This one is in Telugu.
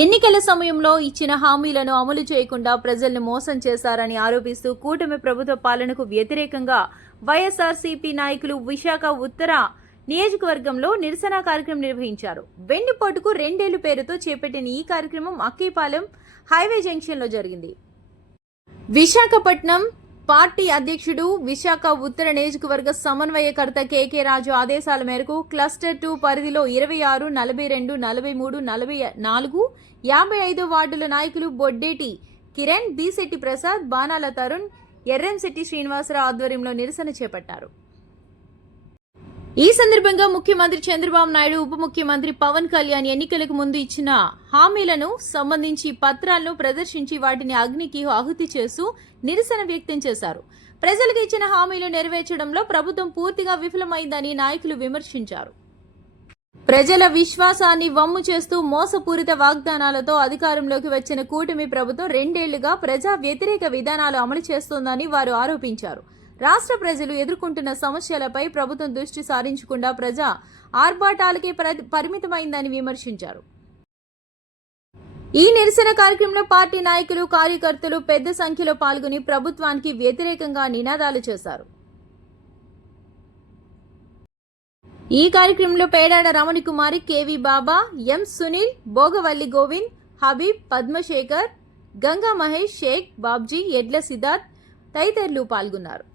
ఎన్నికల సమయంలో ఇచ్చిన హామీలను అమలు చేయకుండా ప్రజలను మోసం చేశారని ఆరోపిస్తూ కూటమి ప్రభుత్వ పాలనకు వ్యతిరేకంగా వైఎస్ఆర్సీపీ నాయకులు విశాఖ ఉత్తర నియోజకవర్గంలో నిరసన కార్యక్రమం నిర్వహించారు. వెన్నుపోటుకు 2 ఏళ్ల పేరుతో చేపట్టిన ఈ కార్యక్రమం అక్కీపాలెం హైవే జంక్షన్లో జరిగింది. విశాఖపట్నం పార్టీ అధ్యక్షుడు, విశాఖ ఉత్తర నియోజకవర్గ సమన్వయకర్త కేకే రాజు ఆదేశాల మేరకు క్లస్టర్ 2 పరిధిలో 26, 42, 43, 44, 55 వార్డుల నాయకులు బొడ్డేటి కిరణ్, బీశెట్టి ప్రసాద్, బాణాల తరుణ్, ఎర్రంశెట్టి శ్రీనివాసరావు ఆధ్వర్యంలో నిరసన చేపట్టారు. ఈ సందర్భంగా ముఖ్యమంత్రి చంద్రబాబు నాయుడు, ఉప ముఖ్యమంత్రి పవన్ కళ్యాణ్ ఎన్నికలకు ముందు ఇచ్చిన హామీలను సంబంధించి పత్రాలను ప్రదర్శించి వాటిని అగ్నికి ఆహుతి చేస్తూ నిరసన వ్యక్తం చేశారు. ప్రజలకు ఇచ్చిన హామీలు నెరవేర్చడంలో ప్రభుత్వం పూర్తిగా విఫలమైందని నాయకులు విమర్శించారు. ప్రజల విశ్వాసాన్ని వమ్ము చేస్తూ మోసపూరిత వాగ్దానాలతో అధికారంలోకి వచ్చిన కూటమి ప్రభుత్వం 2 ఏళ్లుగా ప్రజా వ్యతిరేక విధానాలు అమలు చేస్తోందని వారు ఆరోపించారు. రాష్ట్ర ప్రజలు ఎదుర్కొంటున్న సమస్యలపై ప్రభుత్వం దృష్టి సారించకుండా ప్రజా ఆర్భాటాలకే పరిమితమైందని విమర్శించారు. ఈ నిరసన కార్యక్రమంలో పార్టీ నాయకులు, కార్యకర్తలు పెద్ద సంఖ్యలో పాల్గొని ప్రభుత్వానికి వ్యతిరేకంగా నినాదాలు చేశారు. ఈ కార్యక్రమంలో పేడాడ రమణికుమారి, కేవీ బాబా, ఎం సునీల్, భోగవల్లి గోవింద్, హబీబ్, పద్మశేఖర్, గంగా మహేష్, షేక్, బాబ్జీ, ఎడ్ల సిద్ధార్థ్ తదితరులు పాల్గొన్నారు.